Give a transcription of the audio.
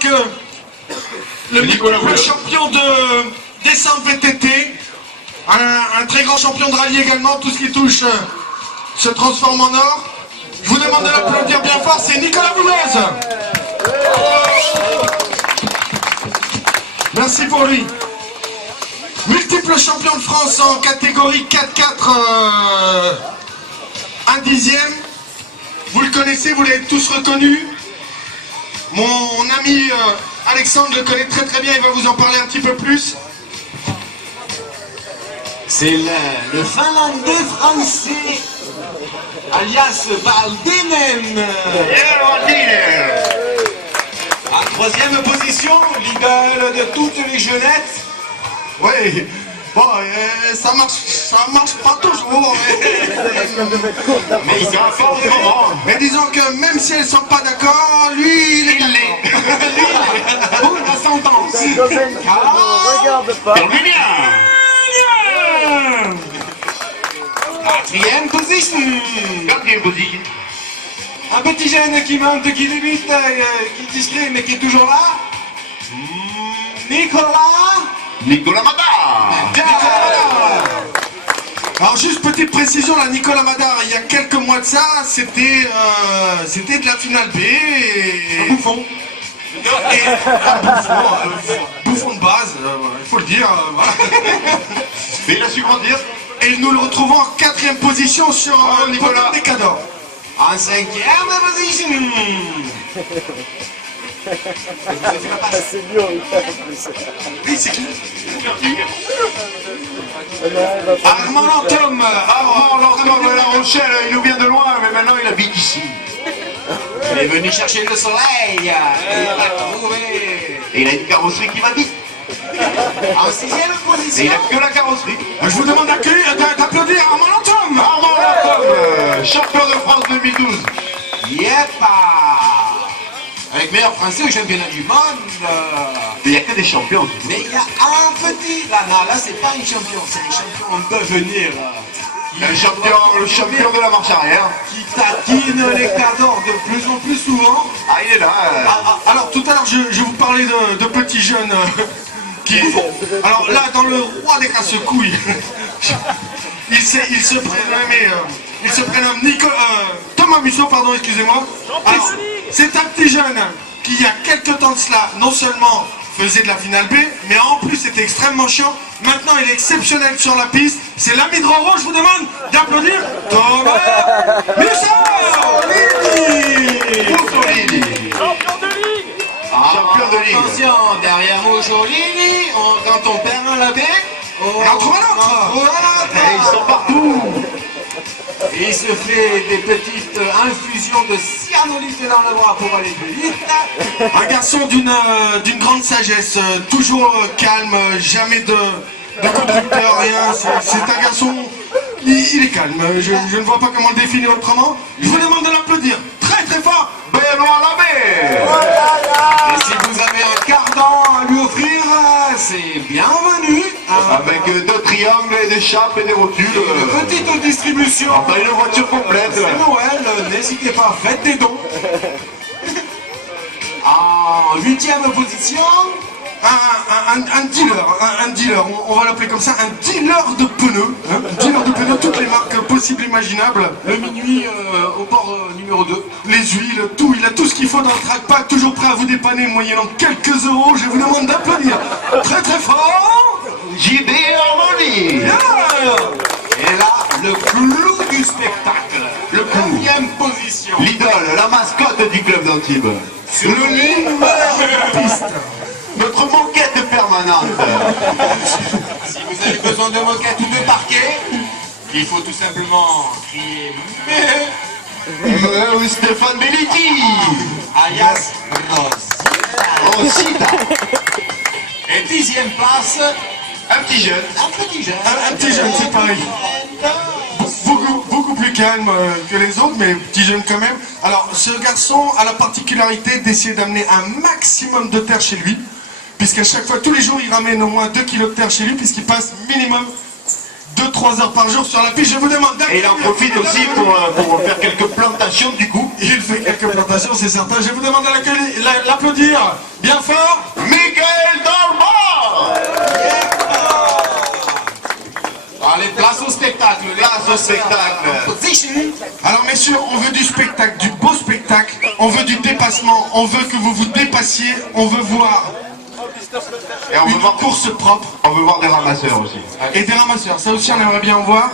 que le champion de descente VTT, un très grand champion de rallye également, tout ce qui touche se transforme en or. Je vous demande de l'applaudir bien fort, c'est Nicolas Boulez. Merci pour lui. Multiple champion de France en catégorie 4-4, un dixième. Vous le connaissez, vous l'avez tous reconnu. Mon ami Alexandre le connaît très très bien, il va vous en parler un petit peu plus. C'est le Finlandais français, alias Valdinen. En troisième position, l'idole de toutes les jeunettes. Oui, bon, ça marche pas toujours. Mais il s'en fort du moment. Mais disons que même si elles sont pas d'accord, lui, il est d'accord. Pour la sentence. Regarde pas. Quatrième position. Quatrième position. Un petit jeune qui monte, qui débute, qui est discret mais qui est toujours là. Nicolas Madar. Alors juste petite précision, là, Nicolas Madar, il y a quelques mois de ça, c'était de la finale B et... Un bouffon. Bouffon de base, il faut le dire. Voilà. Mais il a su grandir. Et nous le retrouvons en quatrième position sur le podium des Cadors. En cinquième position. C'est dur, Oui, c'est qui? Armand Lantôme. Armand Lantôme de La Rochelle, il nous vient de loin, mais maintenant il habite ici. Il est venu chercher le soleil. Il l'a trouvé. Et il a une carrosserie qui va vite. En sixième Et position. il a que la carrosserie. Je vous demande d'applaudir Armand Lantôme. Armand Lantôme, champion de France 2012. Yepa. Avec meilleur français au championnat du monde. Il n'y a que des champions. Mais il y a un petit. Là, c'est pas un champion, c'est un champion en devenir. Le champion de la marche arrière. Qui tatine les cadors de plus en plus souvent. Ah, il est là. Alors tout à l'heure, je vous parlais de petits jeunes qui... Alors là, dans le roi des casse-couilles, il se prénomme Thomas Musso, pardon, excusez-moi. Alors, c'est un petit jeune qui, il y a quelques temps de cela, non seulement faisait de la finale B, mais en plus était extrêmement chiant. Maintenant, il est exceptionnel sur la piste. C'est l'ami de Roro, je vous demande d'applaudir Thomas Musso. Mussolini. Champion de ligue. Champion de ligue. Attention, derrière Mussolini, quand on perd un labé, on en trouve un autre. Et ils sont partout. Et il se fait des petites infusions de cyanolite dans le bras pour aller plus vite. Un garçon d'une grande sagesse, toujours calme, jamais de conducteur, rien. C'est un garçon, il est calme. Je ne vois pas comment le définir autrement. Je vous demande de l'applaudir très très fort. Benoît Labé. Et si vous avez un cardan à lui offrir, c'est bienvenu. Avec deux triangles et des chapes et des rotules. Une petite distribution. Enfin, une voiture complète. C'est Noël, n'hésitez pas, faites des dons. En huitième position, Un dealer, on va l'appeler comme ça, un dealer de pneus. Hein, un dealer de pneus, toutes les marques possibles, imaginables. le minuit au port numéro 2. Les huiles, tout, il a tout ce qu'il faut dans le track-pack, toujours prêt à vous dépanner moyennant quelques euros. Je vous demande d'applaudir très très fort. JB Harmonie. Yeah. Et là, le clou du spectacle. Le clou. Neuvième position. L'idole, la mascotte du club d'Antibes. Sur le lit. Notre moquette permanente. Si vous avez besoin de moquette ou de parquet, il faut tout simplement crier Oui, Stéphane Belliti. alias Rose. Aussi, Et dixième place, un petit jeune. un petit jeune. Un petit jeune, c'est pareil. Beaucoup plus calme que les autres, mais petit jeune quand même. Alors, ce garçon a la particularité d'essayer d'amener un maximum de terre chez lui, puisqu'à chaque fois, tous les jours, il ramène au moins 2 kilos de terre chez lui, puisqu'il passe minimum 2-3 heures par jour sur la piste. Je vous demande Et il d'accueillir. en profite aussi pour faire quelques plantations du coup. Il fait quelques plantations, c'est certain. Je vous demande l'applaudir bien fort. Michael Dorma. Allez, place au spectacle. Place au spectacle. Alors messieurs, on veut du spectacle, du beau spectacle. On veut du dépassement. On veut que vous vous dépassiez. On veut voir Et on veut une voir, course propre on veut voir des ramasseurs aussi. et des ramasseurs. Ça aussi, on aimerait bien en voir.